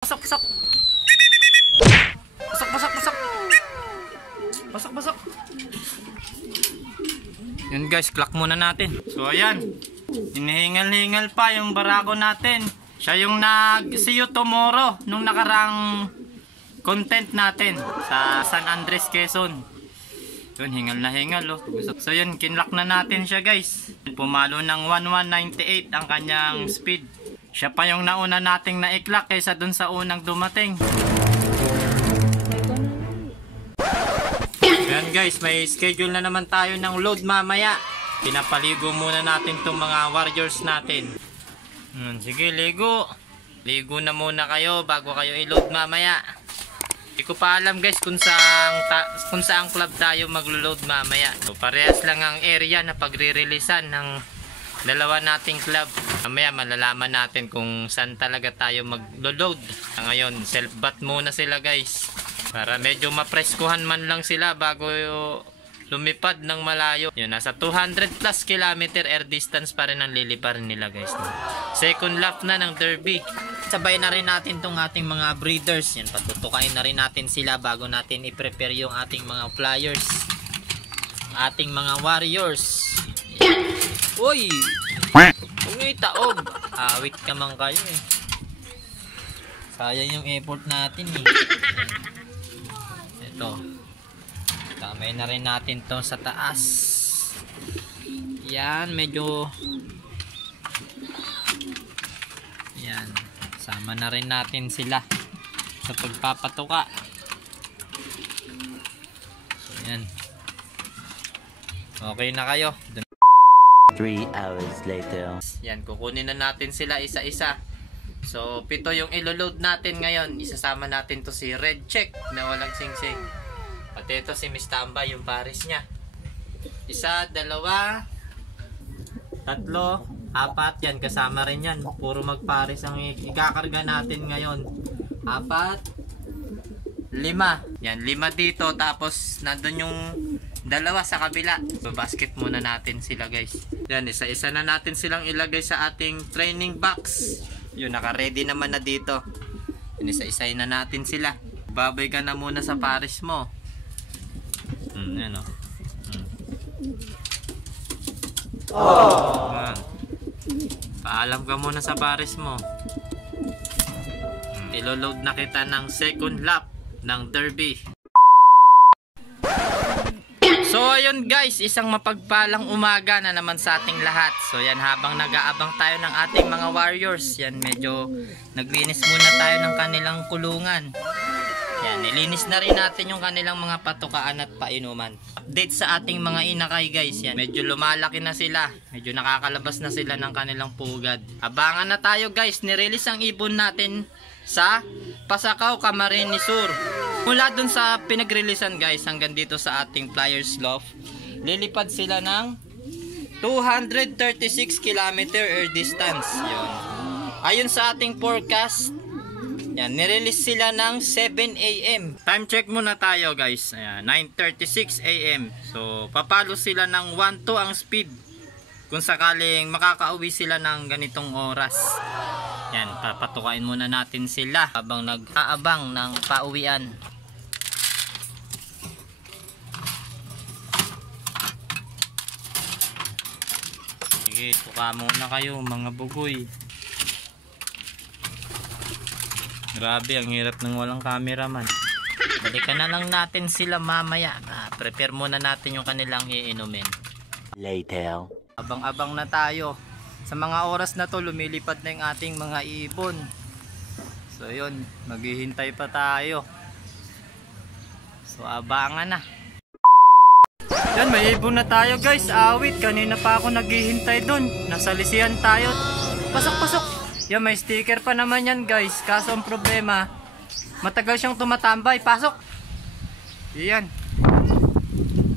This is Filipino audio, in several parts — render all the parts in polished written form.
Pasok, pasok. Pasok, pasok, pasok. Pasok, pasok. Yun guys, clock muna natin. So ayan, hinihingal-hingal pa yung barako natin. Siya yung nag-see you tomorrow nung nakarang content natin sa San Andres, Quezon. Yun, hingal na hingal oh. So yun, kinlock na natin siya guys. Pumalo ng 1198 ang kanyang speed. Siya pa yung nauna nating na-clock kaysa dun sa unang dumating. Ayan guys, may schedule na naman tayo ng load mamaya. Pinapaligo muna natin itong mga warriors natin. Sige, ligo. Ligo na muna kayo bago kayo i-load mamaya. Hindi ko pa alam guys kung saang club tayo mag-load mamaya. So, parehas lang ang area na pagre-releasean ng dalawa nating club. Mamaya malalaman natin kung saan talaga tayo mag-load. Ngayon, self-bath muna sila guys. Para medyo mapreskuhan man lang sila bago lumipad ng malayo. Yun, nasa 200 plus kilometer air distance pa rin ang liliparin nila guys. Second lap na ng derby. Sabay na rin natin tong ating mga breeders. Yan, patutukain na rin natin sila bago natin i-prepare yung ating mga flyers. Ating mga warriors. Uy! Kung itaob, awit ka man kayo eh. Sayang yung effort natin eh. Ito. Kamay na rin natin to sa taas. Yan, medyo yan. Sama na rin natin sila sa pagpapatuka. So, yan. Okay na kayo. 3 hours later. Yan, kukunin na natin sila isa-isa. So, 7 yung ilo-load natin ngayon. Isasama natin to si Red Check na walang sing-sing. Pati ito si Miss Tamba, yung pares niya. 1, 2, 3, 4. Yan, kasama rin yan. Puro magpares ang ikakarga natin ngayon. 4, 5. Yan, 5 dito. Tapos, nandun yung 2 sa kabila. So, basket muna natin sila guys. Yan, isa-isa na natin silang ilagay sa ating training box. Yun, naka-ready naman na dito. Yan, isa-isay na natin sila. Babay ka na muna sa pares mo. Yan o. Paalam ka muna sa pares mo. Ilo-load na kita ng second lap ng derby. So ayun guys, isang mapagpalang umaga na naman sa ating lahat. So yan, habang nag-aabang tayo ng ating mga warriors, yan, medyo naglinis muna tayo ng kanilang kulungan. Yan, nilinis na rin natin yung kanilang mga patukaan at painuman. Update sa ating mga inakay guys, yan, medyo lumalaki na sila. Medyo nakakalabas na sila ng kanilang pugad. Abangan na tayo guys, nirelease ang ibon natin sa Pasakaw, Camarines Sur. Mula dun sa pinag-releasean guys hanggang dito sa ating Flyers Loft, lilipad sila ng 236 km air distance. Yun. Ayon sa ating forecast, yan, nirelease sila ng 7 AM. Time check muna tayo guys. Ayan, 9:36 AM. So, papalo sila ng 1-2 ang speed kung sakaling makakauwi sila ng ganitong oras. Yan, papatukain muna natin sila habang nag-aabang ng pauwian. Sige, tuka muna kayo mga bugoy. Grabe, ang hirap ng walang cameraman. Balikan na lang natin sila mamaya. Prepare muna natin yung kanilang iinumin. Later. Abang-abang na tayo. Sa mga oras na to, lumilipad na yung ating mga ibon. So yun, maghihintay pa tayo. So abangan na. Yan, may ibon na tayo guys. Awit, kanina pa ako naghihintay dun. Nasa lisihan tayo. Pasok, pasok. Yan, may sticker pa naman yan guys. Kaso ang problema, matagal siyang tumatambay. Pasok. Yan.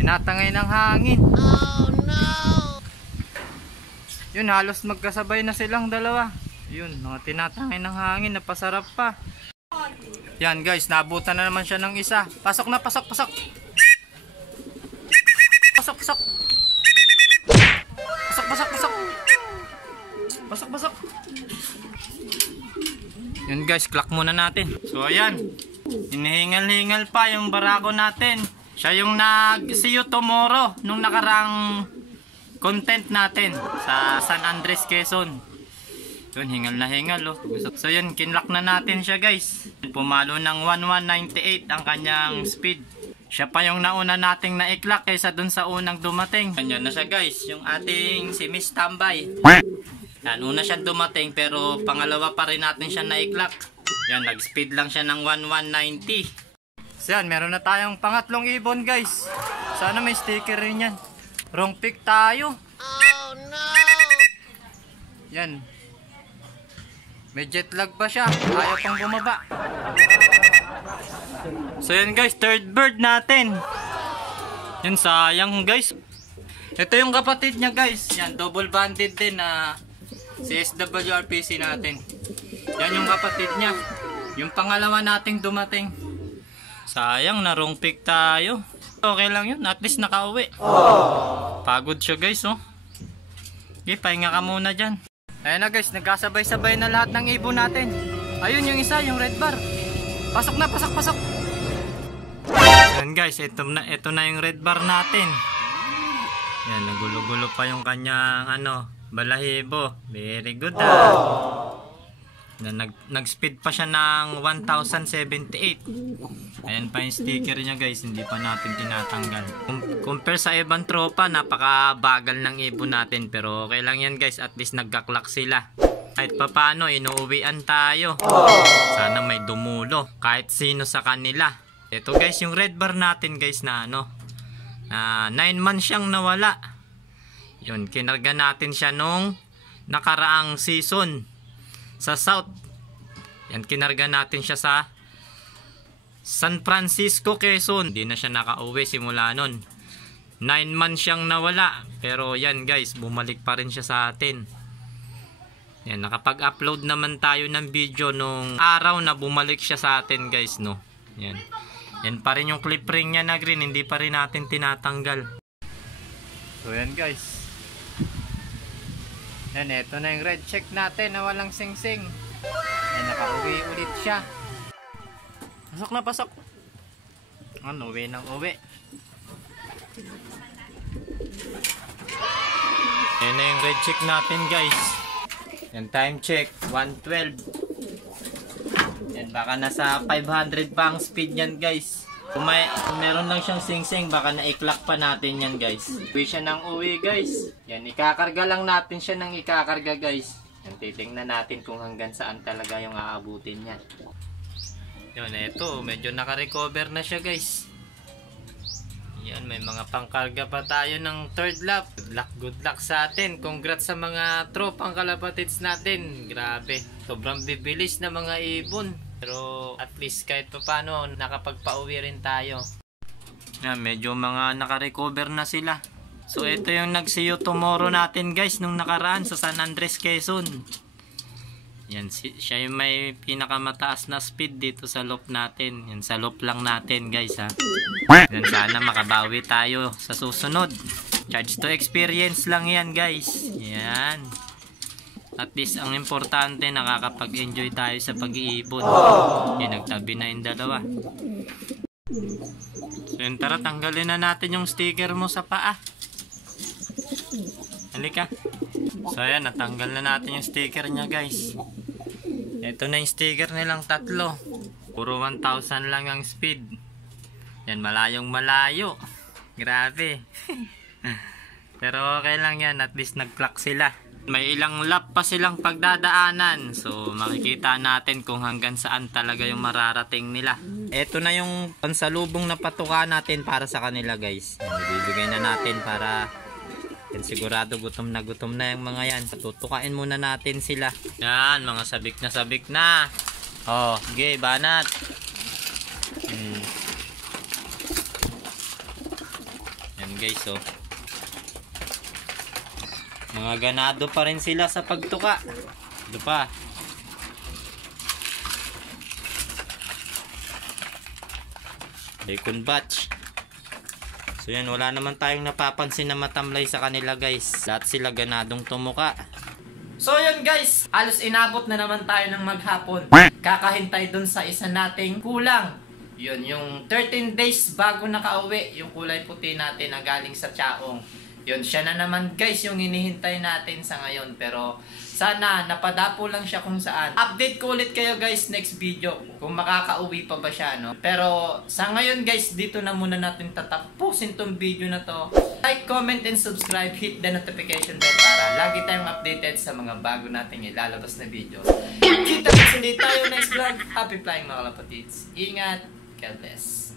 Tinatangay ng hangin. Oh no. Yun, halos magkasabay na silang dalawa. Yun, mga tinatangay ng hangin, napasarap pa. Yan guys, naabutan na naman siya ng isa. Pasok na, pasok, pasok. Pasok, pasok. Pasok, pasok, pasok. Pasok, pasok. Yun guys, clock muna natin. So ayan, hinihingal-hingal pa yung barako natin. Siya yung nag-see you tomorrow nung nakarang content natin sa San Andres, Quezon. Yun, hingal na hingal oh. So yun, kinlock na natin siya guys. Pumalo ng 1198 ang kanyang speed. Siya pa yung nauna nating na-clock kaysa dun sa unang dumating. Ganyan na siya guys, yung ating si Miss Tambay. Yan, una siya dumating pero pangalawa pa rin natin siya na-clock. Yan, nag-speed lang siya ng 1190. So yan, meron na tayong pangatlong ibon guys. Sana may sticker rin yan. Wrong pick tayo. Oh no! Yan. May jet lag pa siya. Ayaw pang bumaba. So yan guys, third bird natin. Yan, sayang guys. Ito yung kapatid niya guys. Yan, double banded din na si SWRPC natin. Yan yung kapatid niya. Yung pangalawa nating dumating. Sayang, na wrong pick tayo. Okay lang yun, at least nakauwi. Pagod siya guys oh. Okay, pahinga ka muna dyan. Ayan na guys, nagkasabay-sabay na lahat ng ibon natin. Ayun yung isa, yung red bar. Pasok na, pasok. Ayan guys, ito na yung red bar natin. Yan, nagulo-gulo pa yung kanyang balahibo. Very good Nag-speed pa siya ng 1078. Ayan pa yung sticker niya guys, hindi pa natin tinatanggal. Compare sa ibang tropa, napakabagal ng ibon natin. Pero okay lang yan guys, at least nagkaklak sila. Kahit papano, inuuwian tayo. Sana may dumulo, kahit sino sa kanila. Ito guys, yung red bar natin guys na 9 months siyang nawala. Yun, kinarga natin siya nung nakaraang season sa South. Yan, kinarga natin siya sa San Francisco, Quezon. Hindi na siya nakauwi simula nun. 9 months siyang nawala. Pero yan guys, bumalik pa rin siya sa atin. Yan, nakapag-upload naman tayo ng video nung araw na bumalik siya sa atin guys, no. Yan. Yan pa rin yung clip ring niya na green, hindi pa rin natin tinatanggal. So yan guys. Yan, eto na yung red check natin na walang sing-sing. Yan, nakauwi ulit siya. Pasok na, pasok. Uwi ng uwi. Yan na yung red check natin guys. Yan, time check 112. Yan, baka nasa 500 pa ang speed yan guys. Kung meron lang siyang sing-sing, baka na-clock pa natin yan guys. Uwi siya ng uwi guys. Yan, ikakarga lang natin siya ng ikakarga guys. Yan, titingnan natin kung hanggang saan talaga yung aabutin niya. Yan, eto, medyo naka-recover na siya guys. Yan, may mga pangkarga pa tayo ng third lap. Good luck sa atin. Congrats sa mga tropang kalapatids natin. Grabe, sobrang bibilis na mga ibon. Pero at least kahit pa paano, nakapagpa-uwi rin tayo. Yan, medyo mga naka-recover na sila. So ito yung nag-see you tomorrow natin guys nung nakaraan sa San Andres, Quezon. Yan, siya yung may pinakamataas na speed dito sa loop natin. Yan, sa loop lang natin guys ha. Yan, sana makabawi tayo sa susunod. Charge to experience lang yan guys. Yan. At least ang importante, nakakapag-enjoy tayo sa pag-iibon. Yan, nagtabi na yung dalawa. So yun, tara, tanggalin na natin yung sticker mo sa paa. Halika. So yan, natanggal na natin yung sticker niya guys. Ito na yung sticker nilang tatlo. Puro 1,000 lang ang speed. Yan, malayong malayo. Grabe. Pero okay lang yan, at least nag-clock sila. May ilang lap pa silang pagdadaanan. So makikita natin kung hanggang saan talaga yung mararating nila. Ito na yung pansalubong na patuka natin para sa kanila guys. Ibibigay na natin para yan, sigurado gutom na yung mga yan. Tutukain muna natin sila. Yan, mga sabik na. Oh, okay, banat. Yan guys, oh. Mga ganado pa rin sila sa pagtuka. Ito pa. Bacon batch. So yan, wala naman tayong napapansin na matamlay sa kanila guys. Lahat sila ganadong tumuka. So yun guys, halos inabot na naman tayo ng maghapon. Kakahintay dun sa isa nating kulang. Yun, yung 13 days bago nakauwi, yung kulay puti natin na galing sa Chaong. Yun, siya na naman guys yung hinihintay natin sa ngayon. Pero sana napadapo lang siya kung saan. Update ko ulit kayo guys next video kung makakauwi pa ba siya, no? Pero sa ngayon guys, dito na muna natin tatapusin tong video na to. Like, comment, and subscribe. Hit the notification bell para lagi tayong updated sa mga bago nating ilalabas na video. Kita-kits ulit tayo next vlog. Happy flying mga kalapatids. Ingat. God bless.